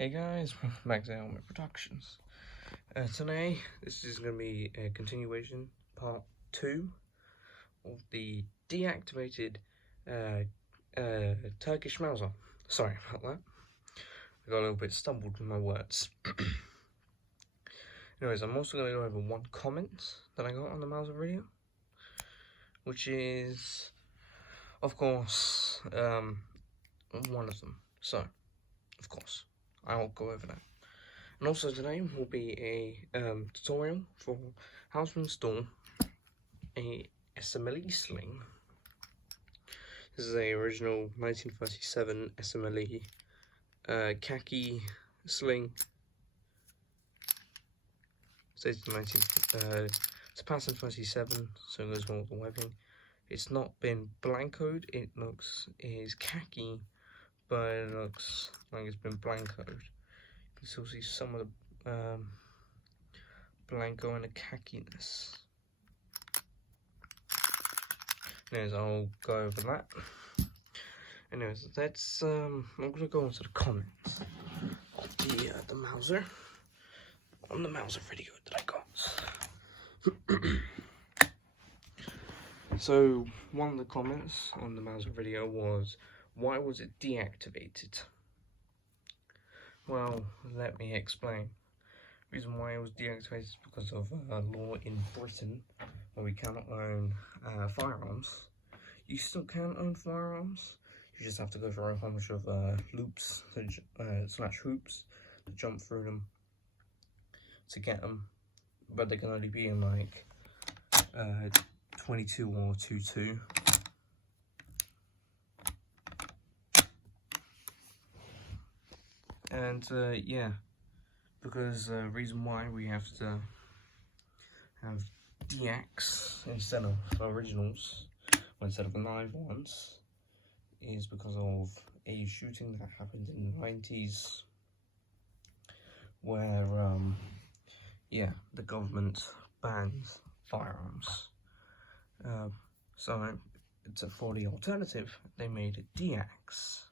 Hey guys, welcome back to Helmet Productions. Today, this is going to be a continuation, part 2 of the deactivated Turkish Mauser. Sorry about that. I got a little bit stumbled with my words. Anyways, I'm also going to go over one comment that I got on the Mauser video, which is, of course, one of them. So, of course, I'll go over that. And also today will be a tutorial for how to install a SMLE sling. This is a original 1937 SMLE khaki sling. It's a pattern 27, so it goes well with the webbing. It's not been blancoed. It is khaki, but it looks like it's been blancoed. You can still see some of the blanco and the khaki-ness. Anyways, I'll go over that. Anyways, that's I'm gonna go into the comments of the Mauser on the Mauser video that I got. So one of the comments on the Mauser video was, why was it deactivated? Well, let me explain. The reason why it was deactivated is because of a law in Britain where we cannot own firearms. You still can own firearms. You just have to go through a whole bunch of loops slash hoops to jump through them to get them, but they can only be in like 22 or 22. And yeah, because the reason why we have to have DX instead of originals, instead of the live ones, is because of a shooting that happened in the 90s where, yeah, the government bans firearms. So for the alternative, they made DX,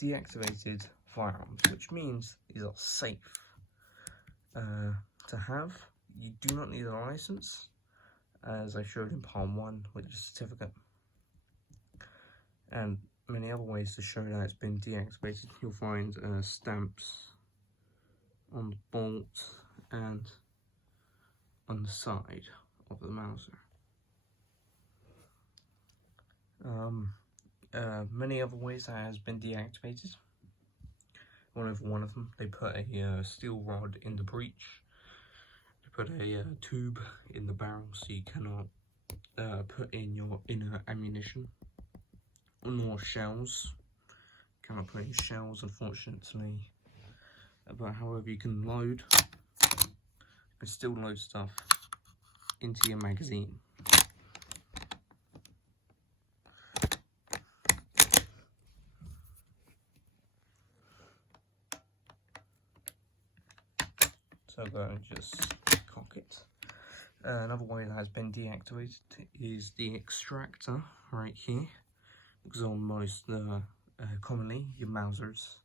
deactivated firearms, which means these are safe to have. You do not need a license, as I showed in part 1 with the certificate, and many other ways to show that it's been deactivated. You'll find stamps on the bolt and on the side of the Mauser. Many other ways that has been deactivated. One of them, they put a steel rod in the breech. They put a tube in the barrel so you cannot put in your inner ammunition, nor shells. Cannot put in shells, unfortunately. But however, you can still load stuff into your magazine. So go and just cock it. Another way that has been deactivated is the extractor right here. Because on most commonly your Mausers,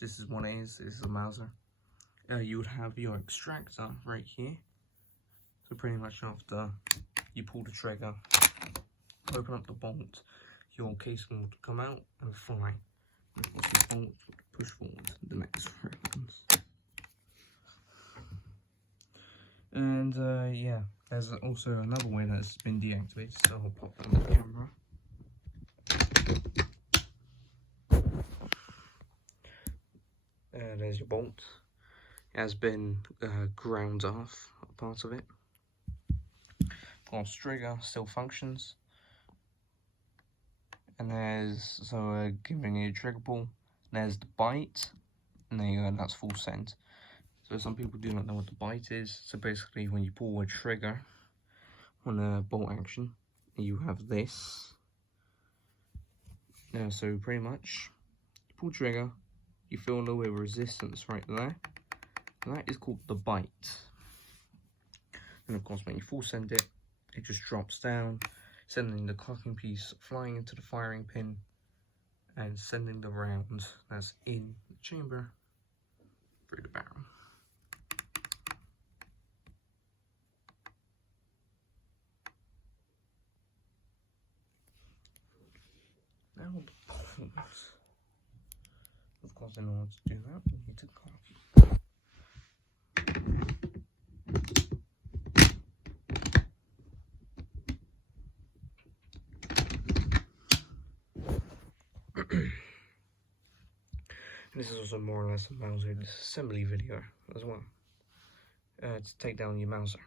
this is what it is. This is a Mauser. You would have your extractor right here. So pretty much after you pull the trigger, open up the bolt, your casing will come out and fly. And once you bolt, push forward, the next happens. And yeah, there's also another way that's been deactivated, so I'll pop that on the camera. There's your bolt. It has been ground off, a part of it. Of trigger still functions. And there's, giving you a trigger pull, there's the bite, and there you go, that's full send. So some people do not know what the bite is. So basically when you pull a trigger on a bolt action, you have this. Now, so pretty much, you pull trigger, you feel a little bit of resistance right there. And that is called the bite. And of course when you full send it, it just drops down, sending the cocking piece flying into the firing pin and sending the round that's in the chamber through the barrel. Now the bolts. Of course, in order to do that, we need to copy. This is also more or less a Mauser disassembly video as well, to take down your Mauser.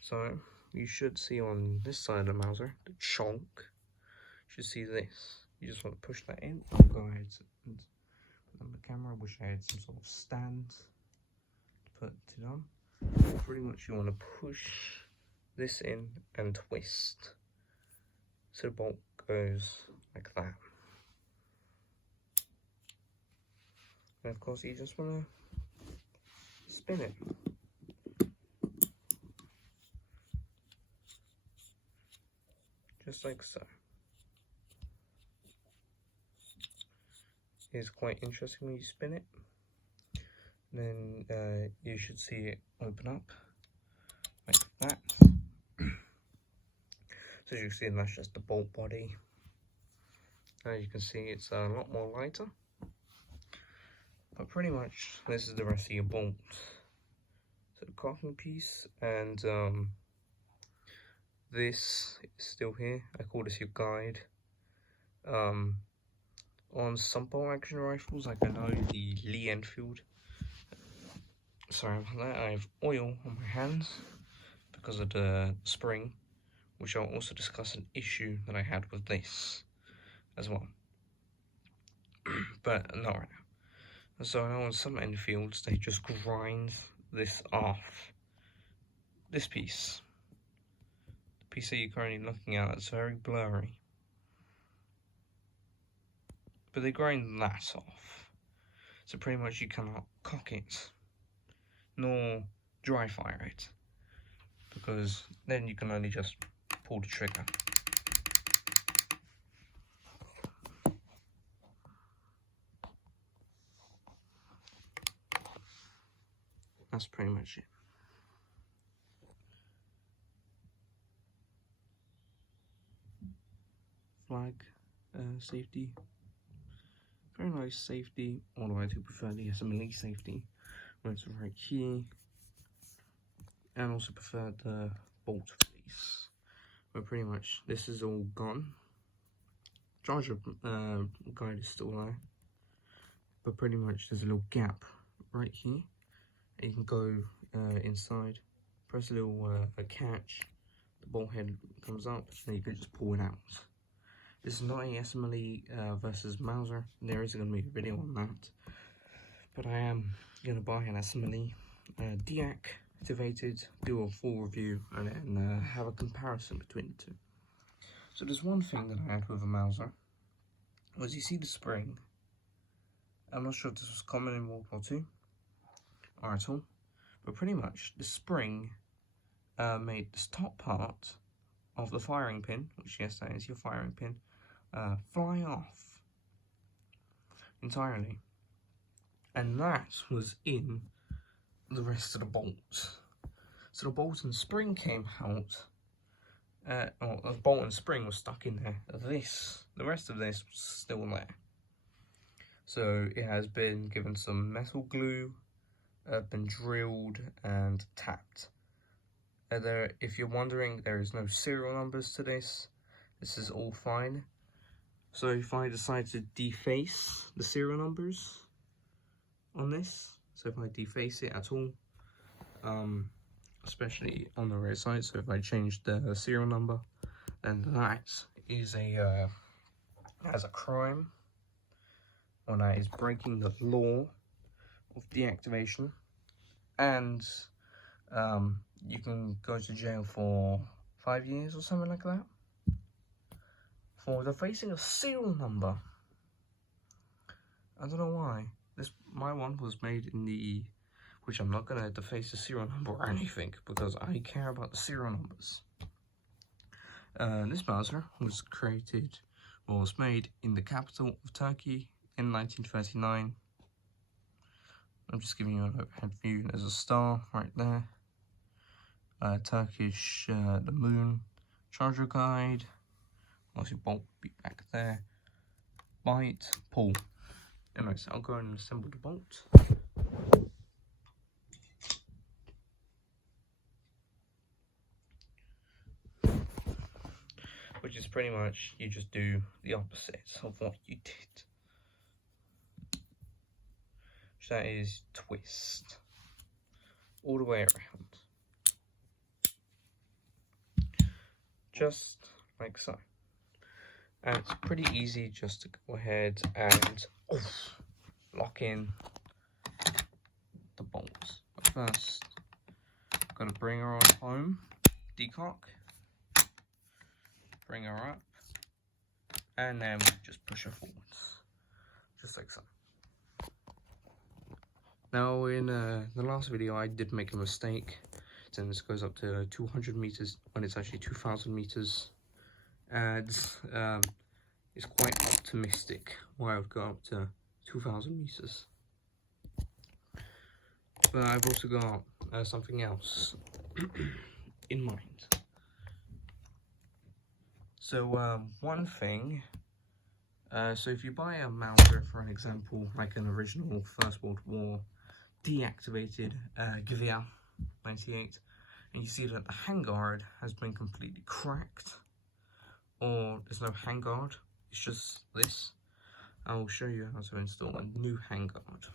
So you should see on this side of the Mauser, the chunk, you should see this. You just want to push that in. I'll go ahead and on the camera, I wish I had some sort of stand to put it on. Pretty much you want to push this in and twist so the bolt goes like that. And of course you just want to spin it. Just like so. It's quite interesting when you spin it. Then you should see it open up like that. So as you can see, that's just the bolt body. As you can see, it's a lot more lighter. But pretty much, this is the rest of your bolt. So the cocking piece, and this is still here. I call this your guide. On some bolt action rifles, like I know the Lee Enfield. Sorry about that, I have oil on my hands because of the spring, which I'll also discuss an issue that I had with this as well. But not right now. So I know on some Enfields, they just grind this off. This piece. The piece that you're currently looking at, it's very blurry. But they grind that off. So pretty much you cannot cock it, nor dry fire it. Because then you can only just pull the trigger. That's pretty much it. Flag, safety. Very nice safety, although I do prefer the SMLE safety, where it's right here. And also prefer the bolt release, where pretty much this is all gone. Charger guide is still there, but pretty much there's a little gap right here. And you can go inside, press a little catch, the bolt head comes up, and you can just pull it out. This is not a SMLE versus Mauser. There is going to be a video on that, but I am going to buy an SMLE deactivated, do a full review, and then have a comparison between the two. So there's one thing that I had with a Mauser, was you see the spring. I'm not sure if this was common in World War II or at all, but pretty much the spring made this top part of the firing pin, which yes, that is your firing pin, fly off entirely, and that was in the rest of the bolts. So the bolt and spring came out, or the bolt and spring was stuck in there. The rest of this was still there. So it has been given some metal glue, been drilled and tapped. If you're wondering, there is no serial numbers to this. This is all fine. So if I decide to deface the serial numbers on this, so if I deface it at all, especially on the rear side, so if I change the serial number, then that is as a crime, or that is breaking the law of deactivation, and you can go to jail for 5 years or something like that for defacing a serial number. I don't know why. My one was made in the, which I'm not gonna deface the serial number or anything because I care about the serial numbers. This Mauser was made in the capital of Turkey in 1939. I'm just giving you an overhead view. There's a star right there. Turkish, the moon, charger guide. Obviously, bolt will be back there. Bite, pull. Anyway, so I'll go and assemble the bolt. Which is pretty much, you just do the opposite of what you did. Which that is twist. All the way around. Just like so. And it's pretty easy just to go ahead and lock in the bolts. But first, I'm going to bring her on home, decock, bring her up, and then just push her forwards, just like so. Now in the last video I did make a mistake, and this goes up to 200 meters when it's actually 2,000 meters. And it's quite optimistic where I would go up to 2,000 meters. But I've also got something else in mind. So one thing, so if you buy a Mauser, for an example, like an original First World War deactivated Gewehr 98, and you see that the handguard has been completely cracked, or there's no handguard, it's just this, I'll show you how to install a new handguard.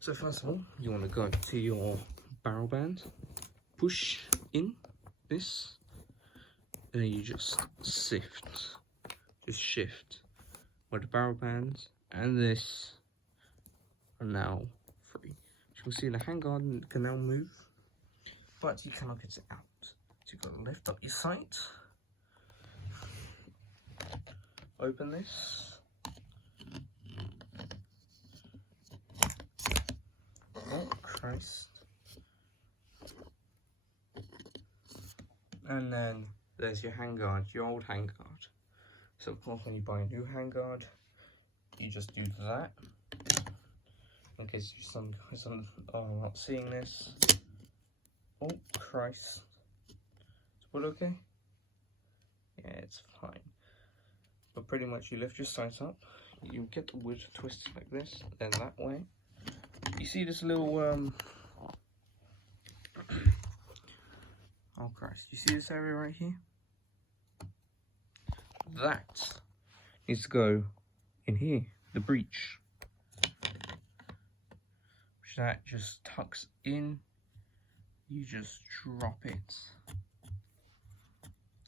So first of all, you want to go to your barrel band, push in this, and you just shift where the barrel bands and this are now free. As you can see, the handguard can now move, but you cannot get it out. So you've got to lift up your sight, open this, oh Christ, and then there's your handguard, your old handguard. So of course when you buy a new handguard, you just do that. In case some guys are not seeing this. Oh Christ. Is wood okay? Yeah, it's fine. But pretty much you lift your sight up, you get the wood twisted like this, then that way. You see this little oh Christ, you see this area right here? That needs to go in here, the breech. Which that just tucks in, you just drop it.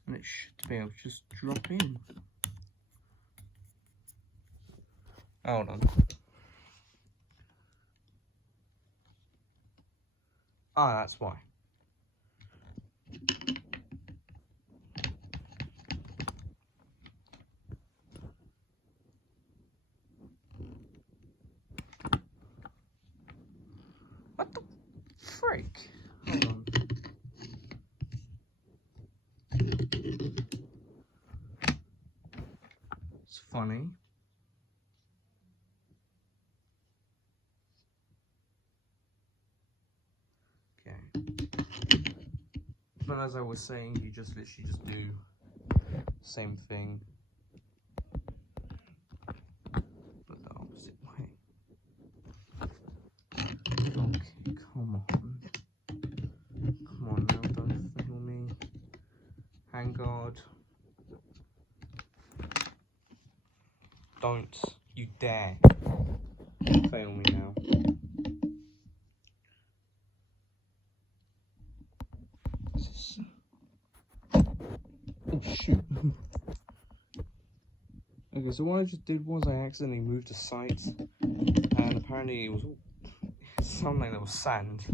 And it should be able to just drop in. Hold on. Ah, that's why. What the frick? Hold on. It's funny. But as I was saying, you just literally just do the same thing, but the opposite way. Okay, come on. Come on now, don't fail me. Handguard. Don't you dare fail me now. Oh shoot. Okay, so what I just did was I accidentally moved the sight, and apparently it was all, it sounded like there was sand.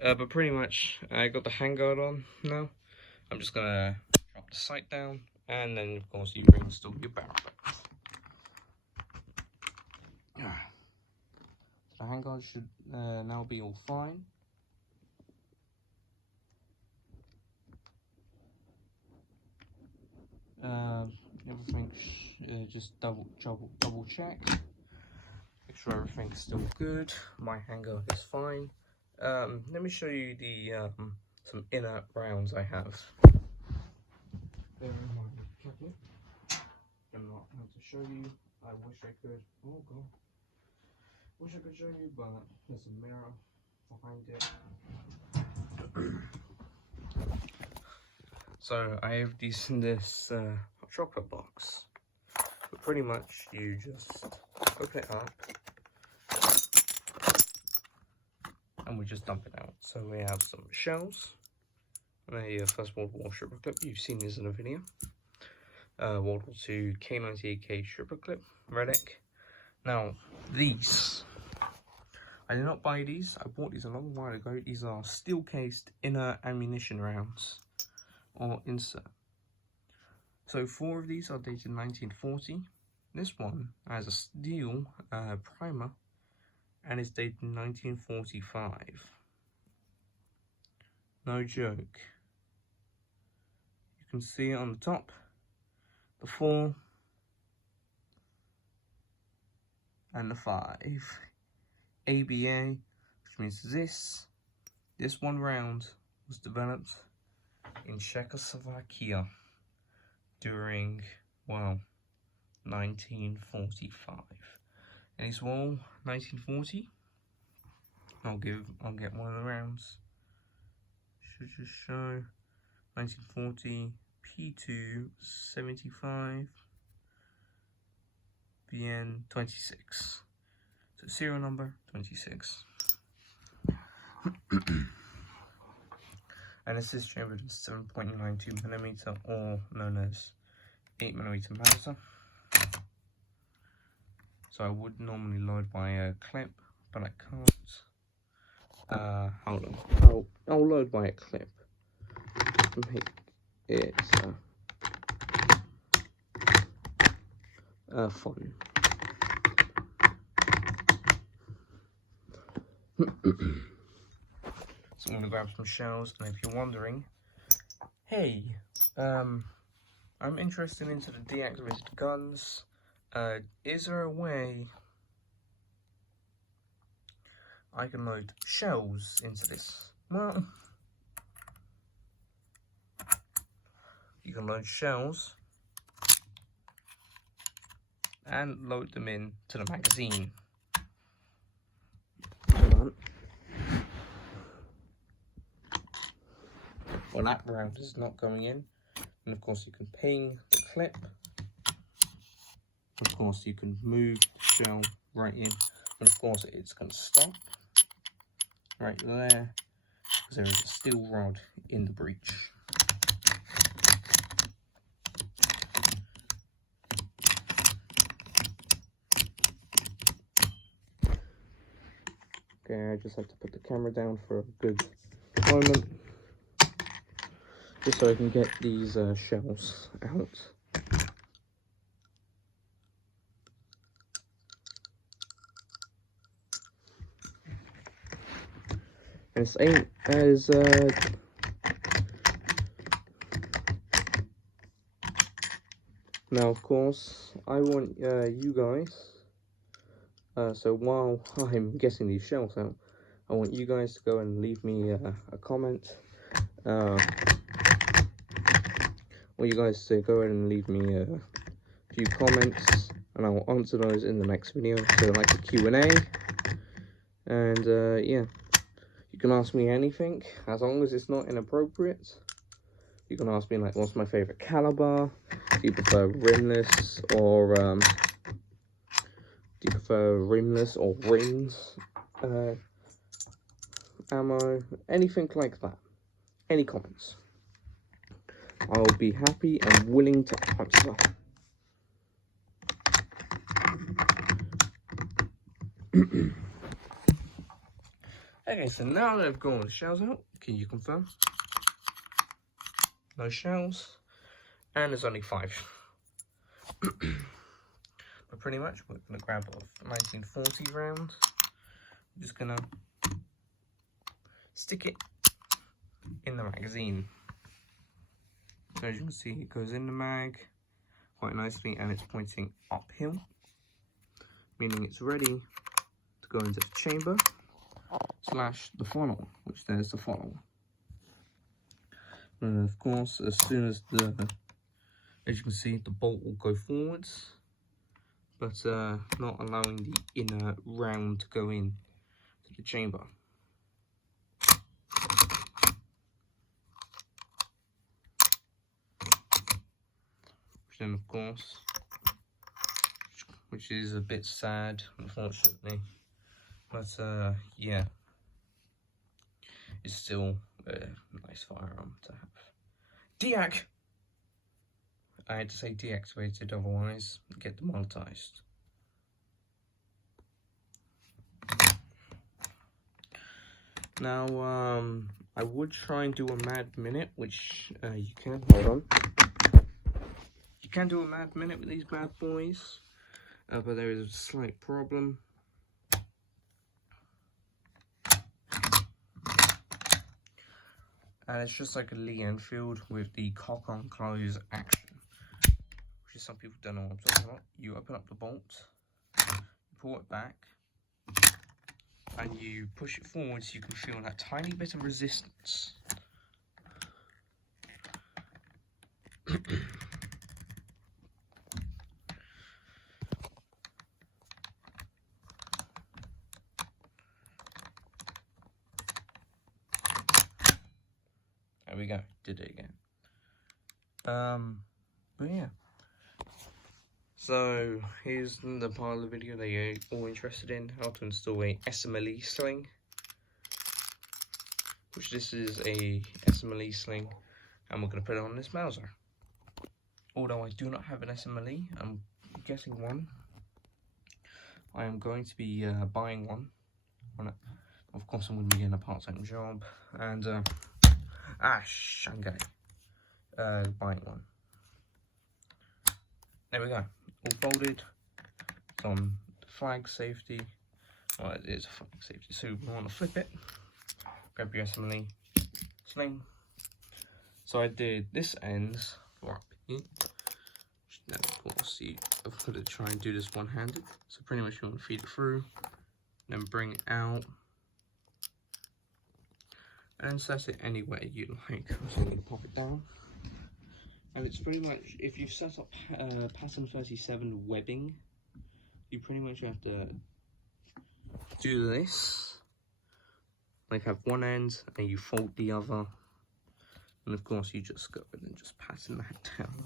But pretty much I got the handguard on now. I'm just gonna drop the sight down, and then of course you reinstall your barrel back. The handguard should now be all fine. Everything just double check. Make make sure everything's still good. My handguard is fine. Let me show you the some inner rounds I have. They're in my cabinet. I'm not going to show you. I wish I could. Oh god. Wish I could show you, but there's a mirror behind it. So I have these in this chocolate box. But pretty much you just open it up and we just dump it out. So we have some shells, a First World War stripper clip. You've seen these in a video. World War II K98K stripper clip, relic. Now these, I did not buy these. I bought these a long while ago. These are steel cased inner ammunition rounds or insert. So 4 of these are dated 1940. This one has a steel primer and is dated 1945. No joke. You can see it on the top, the 4 and the 5. ABA, which means this one round was developed in Czechoslovakia during, well, 1945. And it's all 1940. I'll get one of the rounds. Should just show 1940 P2 75 BN 26. So serial number 26. And this is chambered in 7.92mm, or known as 8mm Mauser. So I would normally load by a clip, but I can't. Hold on. I'll load by a clip. Make it fun. So I'm gonna grab some shells, and if you're wondering, hey, I'm interested into the deactivated guns. Is there a way I can load shells into this? Well, you can load shells and load them in to the magazine. Hold on. Well, that round is not going in, and of course you can ping the clip. Of course you can move the shell right in, and of course it's going to stop right there because there is a steel rod in the breech. Okay, I just have to put the camera down for a good moment, just so I can get these shells out. And this ain't as now of course I want you guys, so while I'm getting these shells out, I want you guys to go and leave me a comment. I want you guys to go ahead and leave me a few comments, and I will answer those in the next video, so like a Q&A. And yeah, you can ask me anything, as long as it's not inappropriate. You can ask me like, what's my favorite caliber? Do you prefer rimless or rings ammo? Anything like that. Any comments. I'll be happy and willing to answer. Okay, so now that I've got all the shells out, can you confirm? No shells, and there's only 5. But pretty much, we're going to grab a 1940 round. I'm just going to stick it in the magazine. So as you can see, it goes in the mag quite nicely, and it's pointing uphill, meaning it's ready to go into the chamber slash the funnel, which there's the funnel. And of course, as soon as as you can see, the bolt will go forwards, but not allowing the inner round to go in to the chamber. Which then, of course, which is a bit sad, unfortunately, but yeah, it's still a nice firearm to have. I had to say deactivated, otherwise get demonetized. Now, I would try and do a mad minute, which you can. Hold on. You can do a mad minute with these bad boys, but there is a slight problem. And it's just like a Lee Enfield with the cock on close action, which is some people don't know what I'm talking about. You open up the bolt, you pull it back, and you push it forward so you can feel that tiny bit of resistance. There we go, did it again. But yeah. So here's the part of the video that you're all interested in, how to install a SMLE sling. Which this is a SMLE sling, and we're going to put it on this Mauser. Although I do not have an SMLE, I'm getting one. I am going to be buying one. Of course, I'm going to be getting a part-time job, and Shanghai, buying one. There we go, all folded. It's on the flag safety. Well, it is a flag safety, so we want to flip it. Grab your SMLE sling. So I did this ends for up here. Then of course I've got to try and do this one-handed. So pretty much you want to feed it through, then bring it out, and set it any way you like. So I'm going to pop it down. And it's pretty much, if you've set up pattern 37 webbing, you pretty much have to do this. Like have one end and you fold the other, and of course you just go in and just pattern that down.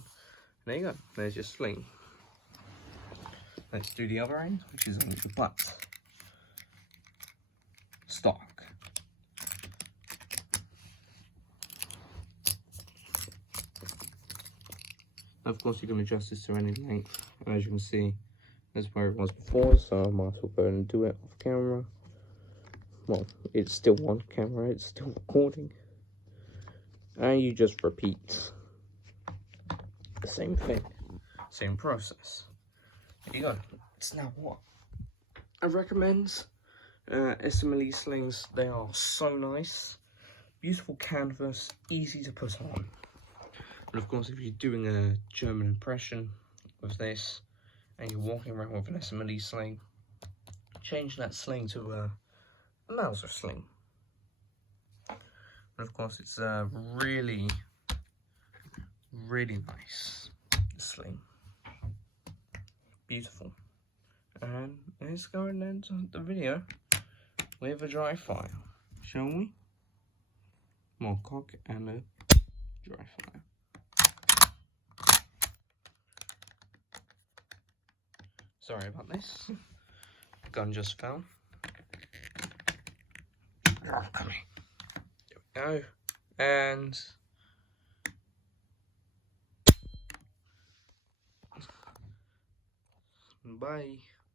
There you go, there's your sling. Let's do the other end, which is on the butt stock. Of course you can adjust this to any length, and as you can see, that's where it was before, so I might as well go ahead and do it off camera. Well, it's still on camera, it's still recording. And you just repeat the same thing, same process. There you go. It's now what I recommend. SMLE slings, they are so nice. Beautiful canvas, easy to put on. And of course, if you're doing a German impression with this, and you're walking around with an SMLE sling, change that sling to a Mauser sling. And of course, it's really, really nice sling. Beautiful. And let's go and end the video with a dry fire, shall we? More cock and a dry fire. Sorry about this. Gun just fell. Oh, come here. There we go. And bye.